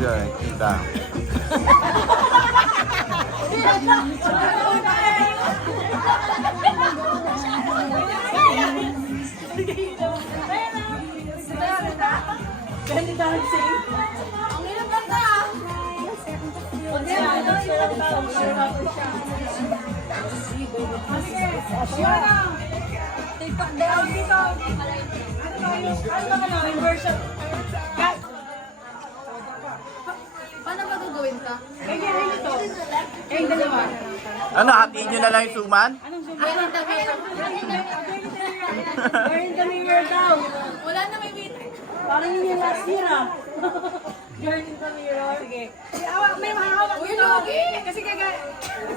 Yan, kita. Gani dancing. Ang hirap lang na. TikTok daw dito. Ano inversion? Paano ba gagawin ka? Kaya ito. Kaya dalawa. Ano, hatiin nyo na lang yung suman? Anong zoom? Ay, hindi kami. Girl in the mirror daw. Wala na may wait. Parang yun yung last year ah. Girl in the mirror. Sige. May mahawak Uy, dito. Logi! Kasi kaga...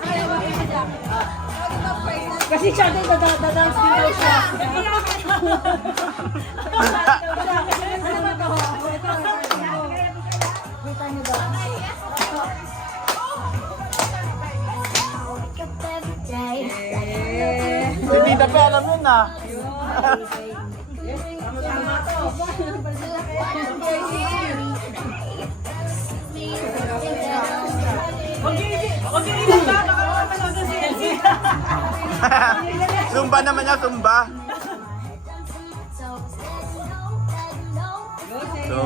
Ay, wala ka dyan. Kasi siya din, dadance din daw siya. Kita niyo ba? Si Tita Pe, alam yun na. Tama to. Huwag yung ilan ba? Baka makapanood sa CLC. Zumba naman niya, zumba. So,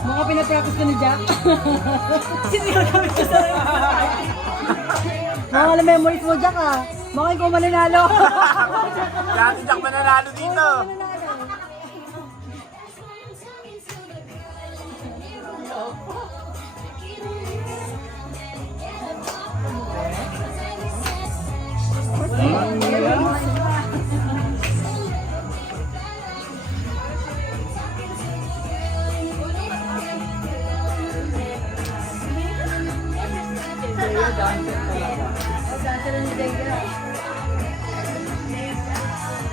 Mga pinapractice ko ni Jack. Sino kami ko sa mga memories mo, Jack ah. Baka ikaw mananalo. kaya si Jack mananalo dito.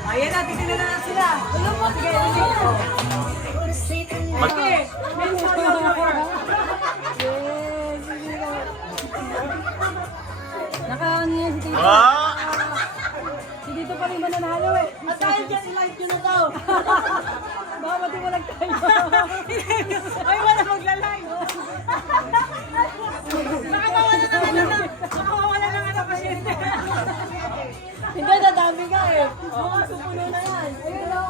Ayan na, titignan na sila. Alam mo, sige. Okay, mention your number. Yes, sige na. Nakaano yan si Tito. Ah! Si Tito pa rin mananalo eh. At dahil dyan, i-like nyo na daw. Baka matiwalag tayo. Ay, wala maglalay. Baka mawala na nga na pasyente. Hindi, dadami ka eh. Oo, supulo na yan. Ayun o.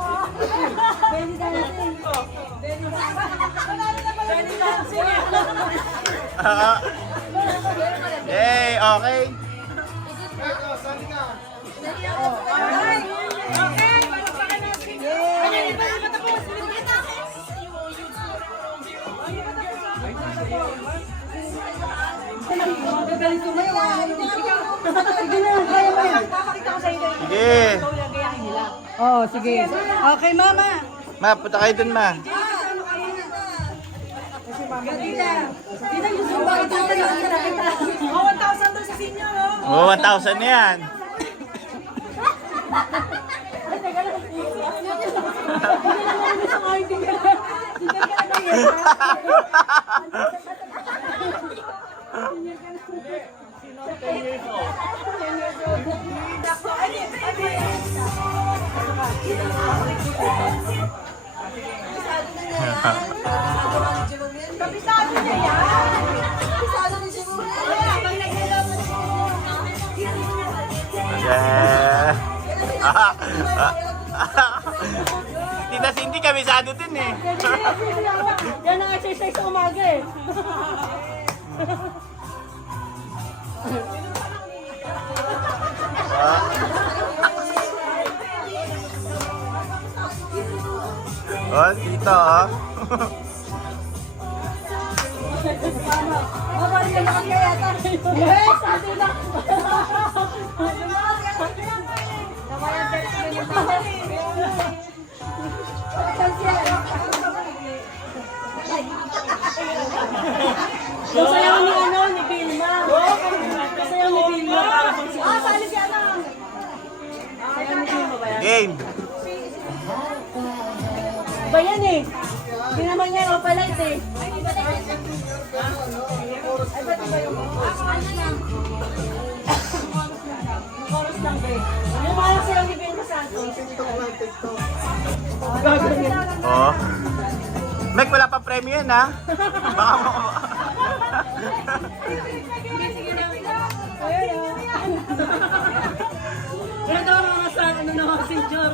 Benny dancing. Benny dancing. Ah. Yay, okay. Alright. Okay, palakpakan natin. Yay! Hindi pa tapos. Magagaling tumayo. Sige na, kaya mo yan. Papakita ko sa inyo. Sige. Ikaw lang gayahin nila. Oh, sige. Okay, mama. Ma, punta kayo dun, ma. Tita. Tita, yung sumba. Tita, yung kita. Oh, 1,000 doon sa senior, oh. Oh, 1,000 na yan. Ay, teka lang. Hindi na naman sa kain. Hindi ka na ngayon. Kabisado niya yan. Kabisado ni Jimmy. Yeah. Tita Cindy, kabisado din eh. Yan ang exercise sa umaga eh. Oh, tita oh. Mama, hindi naman kaya yata. Yes, sabi na. Namayan 30 minutes ako. Nasayaw ni ano, ni Vilma. Nasayaw ni Vilma. Ah, sali si ano. Sayaw ni Vilma ba yan? Game. Ba yan eh? Hindi naman niya opalite eh. Ay, ba't iba yung chorus lang ba eh? Yung parang sayaw ni Vilma Santos. Oh. Mek, wala pa premyo yan, ha? Baka mo... Wala daw mga sa ano na mga senior.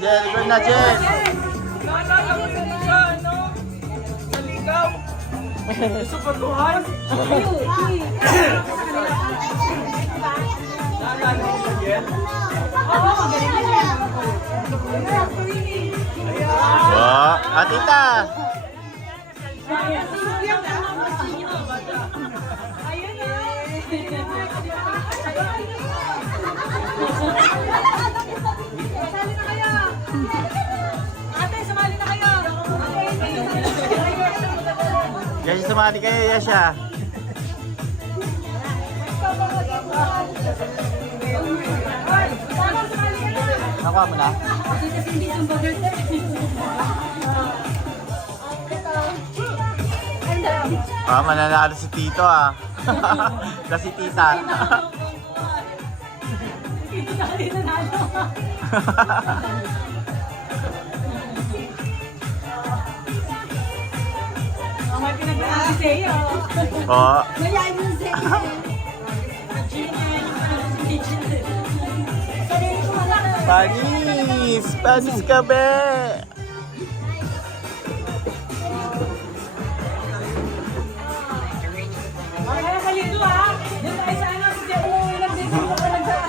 Jen, good na, Jen. Oh, tita. Ate, sumali na kayo. Yasha, sumali kayo, Yasha. Nakuha mo na? Mananalo si Tito, ah. Kasi tita. Ito na rin nanalo. May pinag-aasi sa'yo. Oh. Mayayin mo sa'yo. Panis! Panis ka, be! Kaya kalito ha. Doon tayo sa ano. Kasi umuwi lang dito mo ka nagdaan.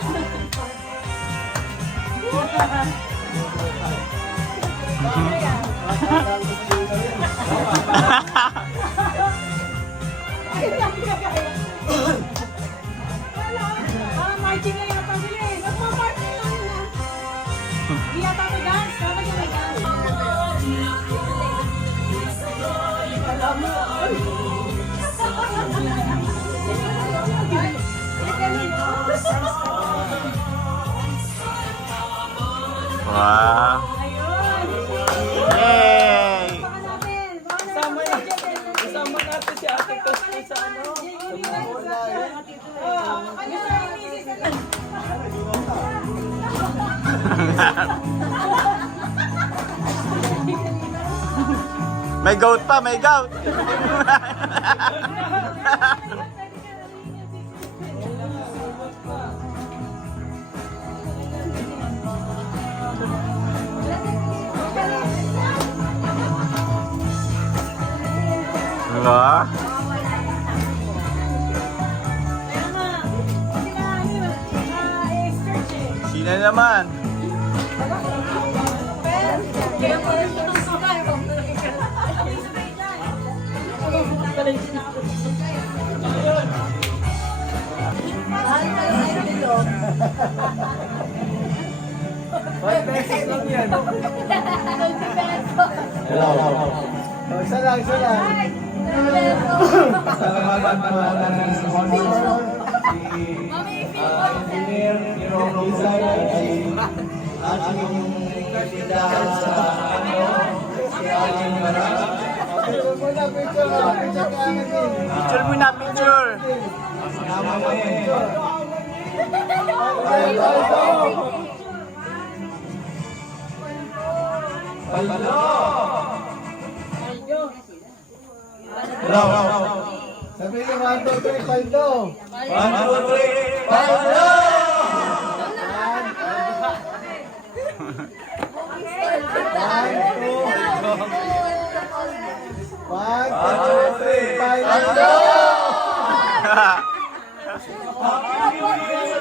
Marching na yata sila eh. Nagpa-marching lang na. Hindi yata may dance. Dapat yung may dance. Alam mo. Wow! Yay! Isama natin si Ate Tosti sa ano. May goat pa, may goat! Diba? Sino naman? Isa lang, isa lang. Salamat po natin sa sponsor. Si Engineer Kirong Isay ay ating tindahan sa ano, si Aling Marang. Picture muna, picture! Nama mo eh. Sabi niyo, 1, 2, 3, Paldo! 1, 2, 3, Paldo! 1, 2, 3, Paldo! Happy New Year!